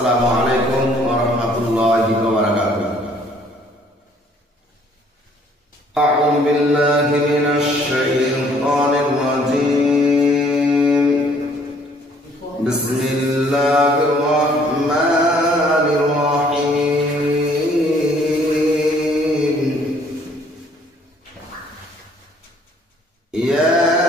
Assalamualaikum warahmatullahi wabarakatuh. A'udzu billahi minasy syaithanir rajim. Bismillahirrahmanirrahim. Ya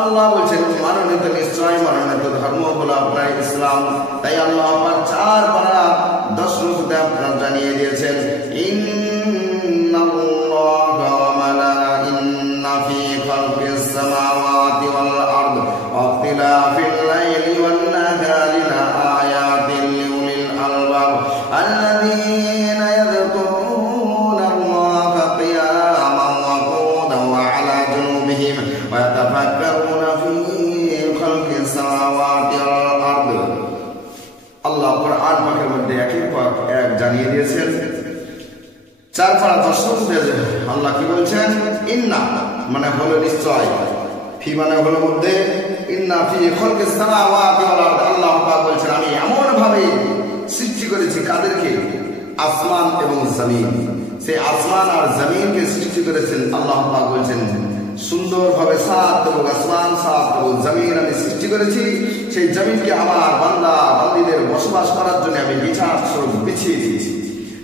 আল্লাহ বলছেন মনোনীত নিশ্চয় মনোনীত ধর্ম হলো আপনার ইসলাম। তাই আল্লাহ পাক 4 পারা 10 রুকুতে আপনার জানিয়ে দিয়েছেন ইন্নাল্লাহা ওয়া মালাইকাতুহু ফি খালকিস সামাওয়াতি ওয়াল আরদ ওয়া ইখতিলাফিল লাইলি ওয়ান নাহারি লাআয়াতিন লিউলিল আলবাব আল্লাযীনা ইয়াযকুরুনা আল্লাহা কিয়ামান ওয়া qu'udan ওয়া আলা জুনুবিহিম ওয়া ইয়াতাফাক্কারুনা ফি খালকিস সামাওয়াতি ওয়াল আরদ। আল্লাহ কোরআন পাকের মধ্যে একের পর এক জানিয়ে দিয়েছেন 4 পারা 10 রুকুতে আল্লাহ কি বলছেন ইন্না মানে হলো নিশ্চয়, ফি মানে হলো মধ্যে, ইন্না ফি খালকিস সামাওয়াতি ওয়াল আরদ। আল্লাহ পাক বলছেন আমি এমন ভাবে সৃষ্টি করেছি কাদেরকে, আসমান এবং জমিন। সেই আসমান আর জমিনকে সৃষ্টি করেছেন আল্লাহ পাক বলছেন সুন্দরভাবে 7 এবং আসমান 7 এবং জমিন আমি সৃষ্টি করেছি। সেই জমিনকে আমার বান্দা বান্দীদের বসবাস করার জন্য আমি বিছানা স্বরূপ বিছিয়ে দিয়েছি।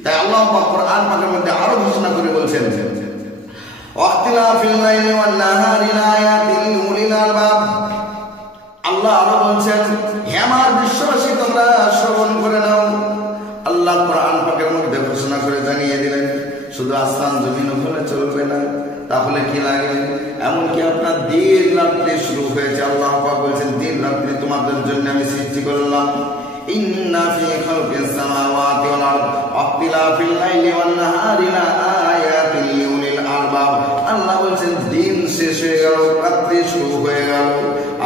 তাই আল্লাহ পাক কোরআন পাকের মধ্যে আরো ঘোষণা করে বলছেন ওয়াক্তিলাফিল লাইলি ওয়ান নাহারি লাআয়াতিন লিউলিল আলবাব। আল্লাহ আরো বলছেন হে আমার বিশ্ববাসী তোমরা শ্রবণ করে নাও। আল্লাহ কোরআন পাকের মধ্যে ঘোষণা করে জানিয়ে দিলেন শুধু আসমান জমিন হলে চলবে না, তাহলে কি লাগে, এমনকি আপনার দিন রাত্রি শুরু হয়েছে। আল্লাহ পাক বলছেন দিন রাত্রি তোমাদের জন্য আমি সৃষ্টি করলাম। ইন্না ফি খালকিস সামাওয়াতি ওয়াল আরদ ওয়া ইখতিলাফিল লাইলি ওয়ান নাহারি লাআয়াতিন লিউলিল আলবাব। আল্লাহ বলছেন দিন শেষ হয়ে গেল, রাত্রি শুরু হয়ে গেল।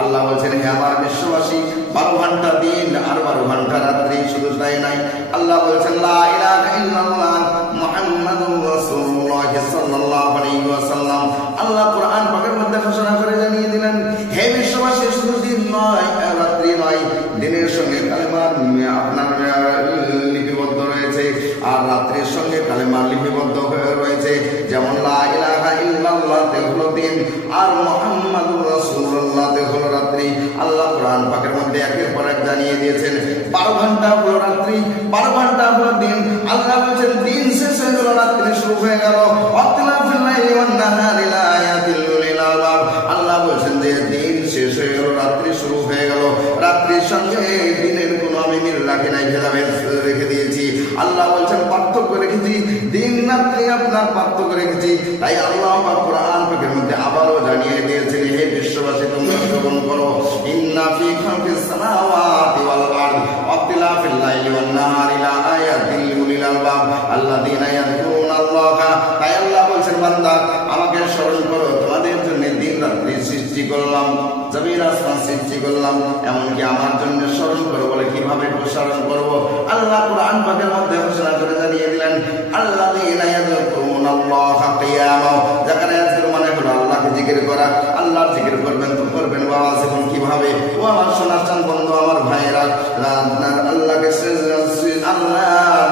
আল্লাহ বলছেন হে আমার বিশ্ববাসী 12 ঘন্টা দিন আর 12 ঘন্টা রাত্রি। শুধু তাই নাই, আল্লাহ বলছেন লা ইলাহা ইল্লাল্লাহ মুহাম্মাদুর রাসূলুল্লাহ সাল্লাল্লাহু আলাইহি ওয়াসাল্লাম। আল্লাহ কোরআন পাকের মধ্যে ঘোষণা করে জানিয়ে দিলেন হে বিশ্ববাসী শুধু দিন নয় রাত্রি নয়, দিনের সঙ্গে কালেমা আপনার লিপিবদ্ধ রয়েছে আর রাত্রির সঙ্গে কালেমা লিপিবদ্ধ হয়ে রয়েছে। যেমন লা ইলাহা ইল্লাল্লাহ তে হলো দিন আর মুহাম্মাদুর রাসূলুল্লাহ তে হলো রাত্রি। আল্লাহ কোরআন পাকের মধ্যে একের পর এক জানিয়ে দিয়েছেন 12 ঘন্টা হলো রাত্রি, 12 ঘন্টা হলো দিন। আল্লাহ বলেছেন দিন শেষ হয়ে গেল, রাত্রি শুরু হয়ে গেল। ওয়াক্তিলাফিল লাইলি ওয়ান নাহারি লাআয়াতিন লিউলিল আলবাব। আল্লাহ বলেছেন যে দিন শেষ হয়ে গেল, রাত্রি শুরু হয়ে গেল, রাত্রির সঙ্গে দিনের কোনো আমি মিল রাখি নাই, ভেদাভেদ রেখে দিয়েছি। আল্লাহ বলছেন পার্থক্য রেখেছি, দিন রাত্রি আপনার পার্থক্য রেখেছি। তাই আল্লাহ পাক কোরআন পাকের মধ্যে আবারও জানিয়ে দিয়েছেন হে বিশ্ববাসী তোমরা শ্রবণ করো ইন্না ফি খালকিস সামাওয়াতি ওয়াল আরদ ওয়া ইখতিলাফিল লাইলি ওয়ান নাহারি লাআয়াতিন লিউলিল আলবাব আল্লাযীনা ইয়াযকুরুনা আল্লাহা। তাই আল্লাহ বলছেন বান্দা আমাকে স্মরণ করো, তোমাদের জন্য দিন রাত্রি সৃষ্টি করলাম, জমিন আসমান সৃষ্টি করলাম, এমনকি আমার জন্য স্মরণ করো। বলে কিভাবে স্মরণ করবো? আল্লাহ কোরআন পাকের মধ্যে ঘোষণা করে জানিয়ে দিলেন আল্লাযীনা ইয়াযকুরুনা আল্লাহা কিয়ামান। যেখানে ইয়াযকুর মানে হলো আল্লাহকে জিকির করা। আল্লাহর জিকির করবেন তো করবেন বাবা, জীবন কিভাবে? ও আমার সোনার চাঁদ বন্ধু আমার ভাইয়েরা, আল্লাহকে আল্লাহ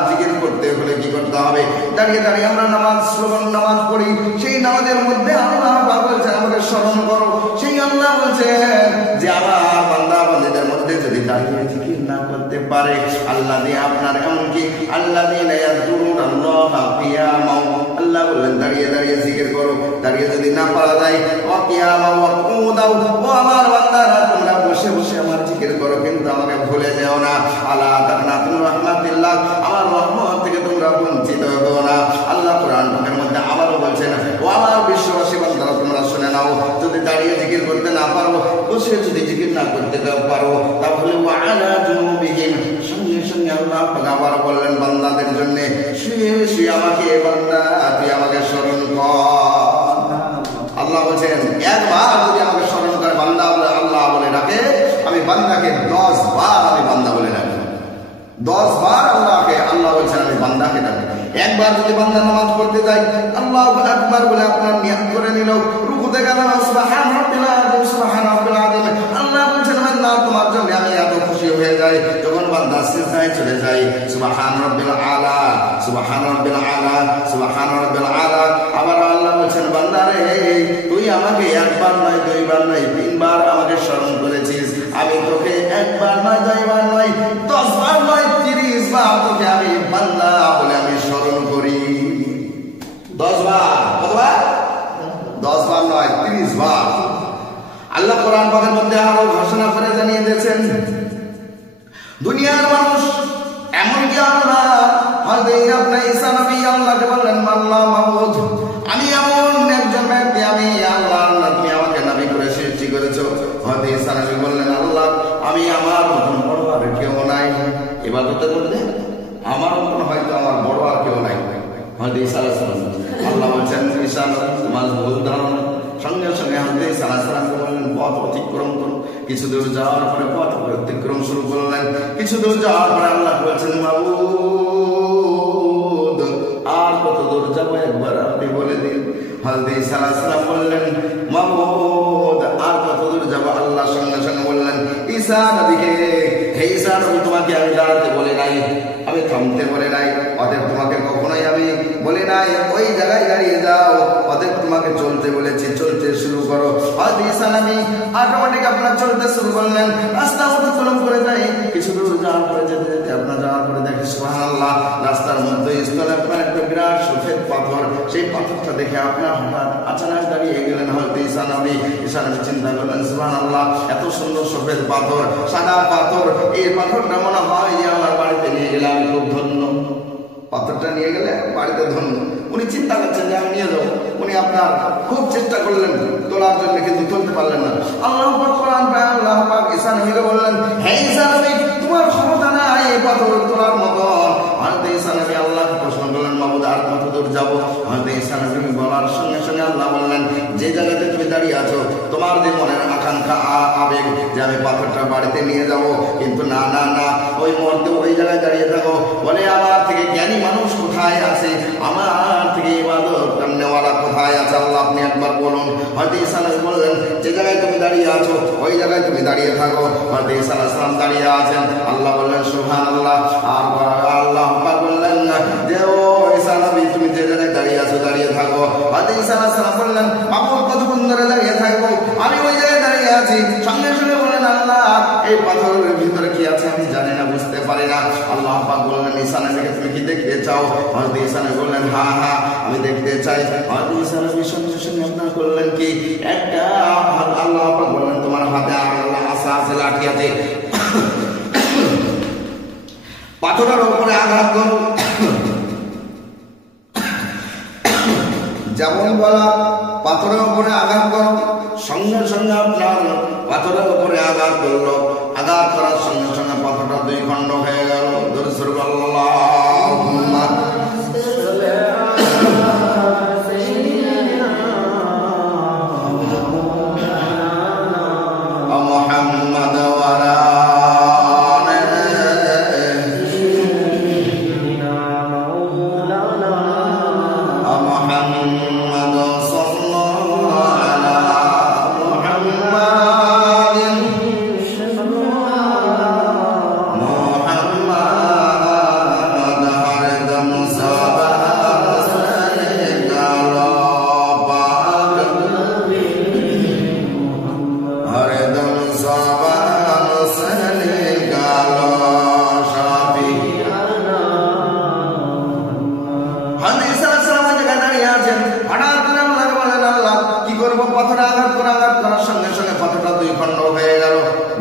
জিকির করতে হলে কি করতে হবে? দাঁড়িয়ে দাঁড়িয়ে আমরা নামাজ শ্রবণ নামাজ পড়ি, সেই নামাজের মধ্যে আল্লাহ পাক বলছেন আমাকে স্মরণ করো। সেই আল্লাহ বলছেন যে আমার বান্দা বান্দীদের মধ্যে যদি দাঁড়িয়ে জিকির না করতে পারে, আল্লাহ দিয়ে আপনার এমনকি আল্লাযীনা ইয়াযকুরুনা আল্লাহা কিয়ামান। আল্লাহ বললেন দাঁড়িয়ে দাঁড়িয়ে জিকির করো। দাঁড়িয়ে যদি না পারা যায় ওয়া কিয়ামান ওয়া কুদাও, ও আমার বান্দারা তোমরা বসে বসে আমার জিকির করো, কিন্তু আমাকে ভুলে যেও না। আলা তাকনাতুন রাহমাতিল্লাহ, আমার রহমত থেকে তোমরা বঞ্চিত হও না। আল্লাহ কোরআন পাকের মধ্যে আবারও বলছেন ও আমার বিশ্ববাসী বান্দারা তোমরা শুনে নাও, যদি দাঁড়িয়ে জিকির করতে না পারো, বসে যদি জিকির না করতে পারো, তাহলে ওয়া আলা জুনুবিহিম, সঙ্গে সঙ্গে আল্লাহ পাক আবার বললেন বান্দাদের জন্য শুয়ে শুয়ে আমাকে বান্দা তুই আমাকে স্মরণ কর। আল্লাহ বলছেন একবার যদি আমাকে স্মরণ করে বান্দা বলে আল্লাহ বলে ডাকে, আমি বান্দাকে 10 বার আমি বান্দা বলে ডাকি। 10 বার আল্লাহকে আল্লাহ বলছেন আমি বান্দাকে ডাকি। একবার যদি বান্দা নামাজ পড়তে যায় আল্লাহু আকবার বলে আপনার নিয়ত করে নিল, রুকুতে গেল সুবহান রাব্বিল আযীম সুবহান রাব্বিল আযীম, আল্লাহ বলছেন বান্দা তোমার জন্য আমি এত খুশি হয়ে যাই। যখন বান্দা সিজদায় চলে যায় সুবহান রাব্বিল আলা সুবহান রাব্বিল আলা সুবহান রাব্বিল আলা, আবার আল্লাহ বলছেন বান্দা রে তুই আমাকে একবার নয় 2 বার নয় 3 বার আমাকে স্মরণ করেছিস, আমি তোকে একবার নয় 2 বার নয় 10 বার নয় 30 বার তোকে আমি বান্দা বলে আমি স্মরণ করি। 10 বার, কতবার? 10 বার নয় 30 বার। আল্লাহ কোরআন পাকের মধ্যে আরো ঘোষণা করে জানিয়ে দিয়েছেন, দুনিয়ার মানুষ এমনকি আমরা হযরত আপনার ঈসা নবী আল্লাহকে বললেন, আল্লাহ মাবুদ, আমি এমন একজন ব্যক্তি, আমি আল্লাহ, তুমি আমাকে নবী করে সৃষ্টি করেছো। হযরত ঈসা নবী বললেন, আল্লাহ, আমি আমার মতন বড় আর কেউ নাই ইবাদতে করতে, আমার মতন হয়তো আমার বড় আর কেউ নাই। হযরত ঈসা আলাইহিস সালাম আল্লাহ বলেন, ঈসা তোমার ভুল ধারণা। সঙ্গে সঙ্গে হযরত ঈসা আলাইহিস সালামকে বললেন, পথ অতিক্রম করো। কিছু দূর যাওয়ার পরে পথ অতিক্রম শুরু করলেন। কিছু দূর যাওয়ার পরে আল্লাহ বলেছেন, মাবুদ, আর কত দূর যাবো একবার আপনি বলে দিন। হযরত ঈসা আলাইহিস সালাম বললেন, মাবুদ, আর কত দূর যাবো? আল্লাহ সঙ্গে সঙ্গে বললেন ঈসা নবীকে, হে ঈসা নবী, তোমাকে আমি দাঁড়াতে বলে নাই, আমি থামতে বলে নাই, অতএব তোমাকে কখনোই আমি বলে নাই ওই জায়গায় দাঁড়িয়ে যাও, অতএব তোমাকে চলতে বলেছি, চলতে শুরু করো। হযরত ঈসা নবী অটোমেটিক আপনার চলতে শুরু করলেন, রাস্তা অতিক্রম করে যায়। কিছু দূর যাওয়ার পরে যেতে যেতে আপনার যাওয়ার পরে দেখে সুবহানাল্লাহ, রাস্তার মধ্যে স্থলে আপনার একটা বিরাট সফেদ পাথর। সেই পাথরটা দেখে আপনার হঠাৎ আচানক দাঁড়িয়ে গেলেন হযরত ঈসা নবী। ঈসা নবী চিন্তা করলেন, সুবহানাল্লাহ, এত সুন্দর সফেদ পাথর, সাদা পাথর, এই পাথরটা মনে হয় যে আমার বাড়িতে নিয়ে গেলে আমি খুব ধন্য, পাথরটা নিয়ে গেলে বাড়িতে ধন্য। উনি চিন্তা করছেন যে আমি নিয়ে যাবো। উনি আপনার খুব চেষ্টা করলেন তোলার জন্য, কিন্তু তুলতে পারলেন না। আল্লাহ পাক কোরআন পায়, আল্লাহ পাক ঈসা নবীকে বললেন, হে ঈসা নবী, তোমার ক্ষমতা নাই এই পাথর তোলার মতো। হযরত ঈসা নবী আল্লাহকে প্রশ্ন করলেন, মাবুদ, আর কত দূর যাবো? হযরত ঈসা নবী বলার সঙ্গে সঙ্গে আল্লাহ বললেন, যে জায়গাতে তুমি দাঁড়িয়ে আছো, তোমার যে মনের আকাঙ্ক্ষা আবেগ যে আমি পাথরটা বাড়িতে নিয়ে যাব, কিন্তু না না না, ওই মুহূর্তে ওই জায়গায় দাঁড়িয়ে থাকো। বলে, আমার থেকে জ্ঞানী মানুষ কোথায় আছে? আমার থেকে ইবাদত করনেওয়ালা কোথায় আছে? আল্লাহ আপনি একবার বলুন। হযরত ঈসা নবী বললেন, যে জায়গায় তুমি দাঁড়িয়ে আছো ওই জায়গায় তুমি দাঁড়িয়ে থাকো। হযরত ঈসা আলাইহিস সালাম দাঁড়িয়ে আছেন। আল্লাহ বললেন, সুবহানাল্লাহ। আর আল্লাহ পাক বললেন যে, ও ঈসা নবী, তুমি যে জায়গায় দাঁড়িয়ে আছো দাঁড়িয়ে থাকো। হযরত ঈসা আলাইহিস সালাম বললেন, মাবুদ, কতক্ষণ ধরে দাঁড়িয়ে থাকবো? আমি ওই জায়গায় দাঁড়িয়ে আছি। সঙ্গে সঙ্গে বললেন, আল্লাহ, এই পাথরের ভিতরে কি আছে আমি জানি না, বুঝতে পারি না। আল্লাহ পাক বললেন, ঈসা নবীকে তুমি কি দেখতে চাও? হযরত ঈসা নবী বললেন, হ্যাঁ হ্যাঁ, আমি দেখতে চাই। হযরত ঈসা নবী সঙ্গে সঙ্গে আপনার করলেন কি, একটা আল্লাহ পাক বললেন, তোমার হাতে আল্লাহ আসা আছে, লাঠি আছে, পাথরের উপরে আঘাত করো। যেমন বলা, পাথরের উপরে আঘাত করো। সঙ্গে সঙ্গে আপনার পাথরের উপরে আঘাত করলো। আঘাত করার সঙ্গে সঙ্গে পাথরটা দুই খণ্ড হয়ে গেল।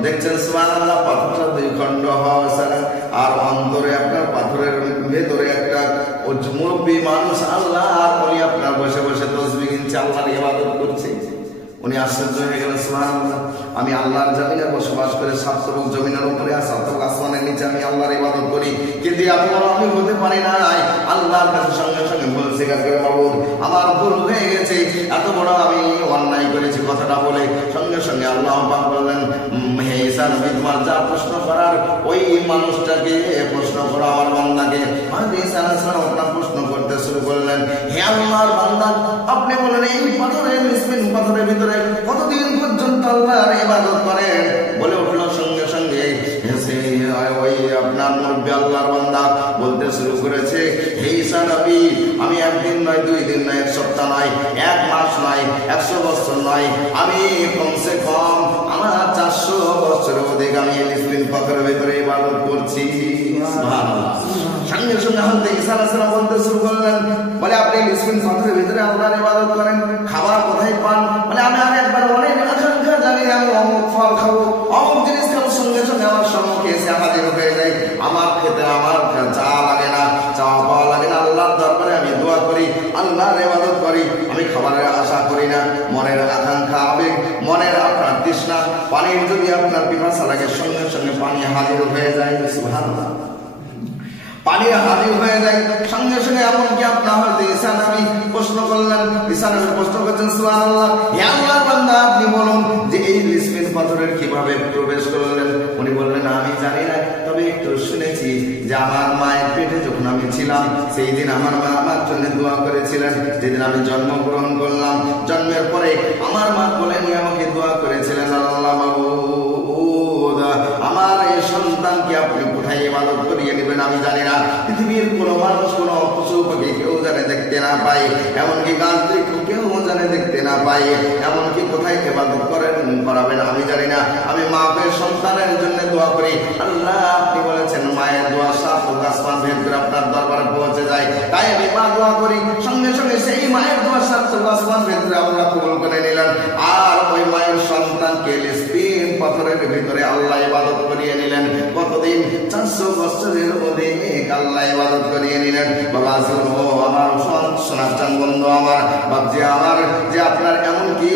দেখছেন সুবহানাল্লাহ, পাথরটা দুই খণ্ড হওয়া ছাড়া আর অন্তরে আপনার পাথরের ভেতরে একটা মুরব্বী মানুষ আল্লাহ আর উনি আপনার বসে বসে তসবিহ গিনছে, আল্লাহর ইবাদত করছে। উনি আশ্চর্য হয়ে গেলেন, সুবহানাল্লাহ, আমি আল্লাহর জমিনে বসবাস করে সাতরক জমিনের উপরে আর সাতরক আসমানের নিচে আমি আল্লাহর ইবাদত করি, কিন্তু এত বড় আমি হতে পারি না। আল্লাহর কাছে সঙ্গে সঙ্গে ভুল স্বীকার করে, মাবুদ আমার ভুল হয়ে গেছে, এত বড় আমি অন্যায় করেছি কথাটা বলে সঙ্গে সঙ্গে আল্লাহ পাক বললেন, হে ঈসা নবী, তোমার যা প্রশ্ন করার ওই মানুষটাকে প্রশ্ন করো, আমার বান্দাকে। হযরত ঈসা আলাইহিস সালাম আপনার প্রশ্ন করতে শুরু করলেন, হে আল্লাহর বান্দা, আপনি বলেন এই পাথরের মিসকিন পাথরের ভিতরে কতদিন পর্যন্ত আল্লাহর ইবাদত করেন? বলে উঠল সঙ্গে সঙ্গে ওই আপনার মুরব্বী আল্লাহর বান্দা বলতে শুরু করেছে, হে ঈসা নবী, আমি একদিন নয়, দুই দিন নয়, এক সপ্তাহ নয়, এক মাস নয়, 100 বছর নয়, আমি কমসে কম আমার 400 বছরের অধিক আমি মিসকিন পাথরের ভিতরে ইবাদত করছি। সুবহানাল্লাহ। সঙ্গে সঙ্গে হযরত ঈসা আলাইহিস সালাম বলতে শুরু করলেন, বলে আপনি মিসকিন পাথরের ভিতরে আল্লাহর ইবাদত করেন, খাবার কোথায় পান? বলে আমি একবার অনেক আকাঙ্ক্ষা জানিয়ে আমি অমুক ফল খাবো, অমুক জিনিস খাবো, সঙ্গে সঙ্গে আমার সম্মুখে এসে হাজির হয়ে যায়। আমার খেতে আমার চা লাগে না, চাওয়া পাওয়া লাগে না, আল্লাহর দরবারে আমি দোয়া করি, আল্লাহর ইবাদত করি। আমি খাবারের আশা করি না, মনের আকাঙ্ক্ষা, আবেগ, মনের আপনার তৃষ্ণা, পানির যদি আপনার পিপাসা লাগে সঙ্গে সঙ্গে পানি হাজির হয়ে যায়। সুবহানাল্লাহ, পানি হাজির হয়ে যায় সঙ্গে সঙ্গে। এমনকি আপনার হয়তো ঈসা নবী প্রশ্ন করলেন, ঈসা নবী প্রশ্ন করছেন, সুবহানাল্লাহ, হে আল্লাহর বান্দা আপনি বলুন যে এই লিসবিন পাথরের কিভাবে প্রবেশ করলেন? উনি বললেন, আমি জানি না, তবে একটু শুনেছি যে আমার মায়ের পেটে যখন আমি ছিলাম সেই দিন আমার মা আমার জন্য দোয়া করেছিলেন। যেদিন আমি জন্মগ্রহণ করলাম, জন্মের পরে আমার মা বলেন আমাকে দোয়া করেছিলেন, আল্লাহ মাবুদ, আমার এই সন্তানকে আপনি কোথায় ইবাদত করিয়ে নেবেন আমি জানি না। পৃথিবীর কোনো মানুষ, কোনো পশু পাখি কেউ জানে দেখতে না পায়, এমনকি গাছ কেউ জানে দেখতে না পায়, এমনকি কোথায় ইবাদত করাবেন আমি জানি না। আমি মায়ের সন্তানের জন্য দোয়া করি, আল্লাহ আপনি বলেছেন মায়ের দোয়া সাত আসমান ভেদ করে আপনার দরবারে পৌঁছে যায়, তাই আমি মা দোয়া করি, সঙ্গে সঙ্গে সেই মায়ের দোয়া সাত আসমান ভেদ করে আল্লাহ কবুল করে নিলেন। আর ওই মায়ের সন্তানকে লিসবিন পাথরের ভিতরে আল্লাহ ইবাদত করিয়ে নিলেন। কতদিন? 400 বছরের অধিক আল্লাহ ইবাদত করিয়ে নিলেন। বাবা ও আমার সনাতন বন্ধু, আমার বাপজি আমার, যে আপনার এমন কি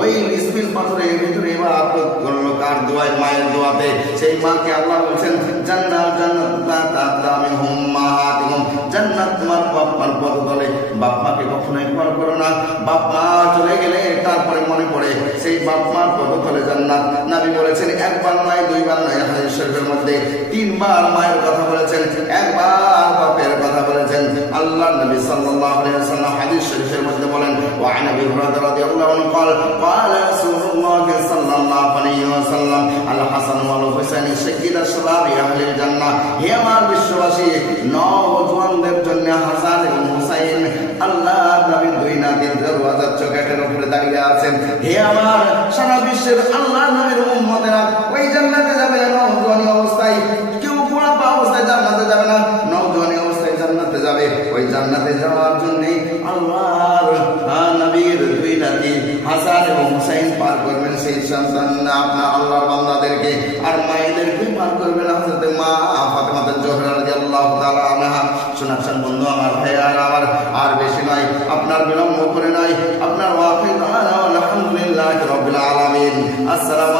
ওই লিসবিন পাথরের ভিতরে ইবাদত করলো কার দোয়ায়? মায়ের দোয়াতে। সেই মাকে আল্লাহ বলছেন জান্নাত জান্নাত তাতামিহুম মাহাতিহুম, জান্নাত তোমার বাপমার পদতলে। বাপ মাকে কখনোই পর করো না। বাপ মা চলে গেলে তারপরে মনে পড়ে সেই বাপ মার পদতলে জান্নাত। নবী বলেছেন একবার নয়, দুইবার নয়, হাদিস শরীফের মধ্যে 3 বার মায়ের কথা বলেছেন, একবার বাপের কথা বলেছেন। আল্লাহ নবী সাল্লাল্লাহু আলাইহি ওয়াসাল্লাম হাদিস শরীফের মধ্যে বলেন, ওয়া আন আবি হুরায়রা রাদিয়াল্লাহু আনহু قال قال رسول الله صلى الله عليه وسلم الحسن والحسين سيدا شباب اهل الجنه। হে আমার বিশ্ববাসী, নওজওয়ানদের জন্য হাসান এবং হুসাইন আল্লাহর নবীর দুই নাতির দরওয়াজার চৌকাঠের উপরে দাঁড়িয়ে আছেন। হে আমার সারা বিশ্বের আল্লাহর নবীর উম্মতেরা, ওই জান্নাতে যাবে নওজওয়ানি অবস্থায়, কেউ বুড়াপা অবস্থায় জান্নাতে যাবে না, নওজওয়ানি অবস্থায় জান্নাতে যাবে। ওই জান্নাতে যাওয়ার জন্য আল্লাহর নবীর দুই নাতি হাসান এবং হুসাইন পার করবেন সেই সন্তান আপনার আল্লাহর বান্দাদেরকে, আর মায়েদেরকে পার করবেন হযরত মা ফাতেমা জোহরা রাদিয়াল্লাহু তাআলা আনহা। শোনাচ্ছেন বন্ধু আমার, ভাইয়ার আমার, আর বেশি নয়, আপনার বিলম্ব করে নয়, আপনার ওয়াকিল আলহামদুলিল্লাহি রাব্বিল আলামিন। আসসালামু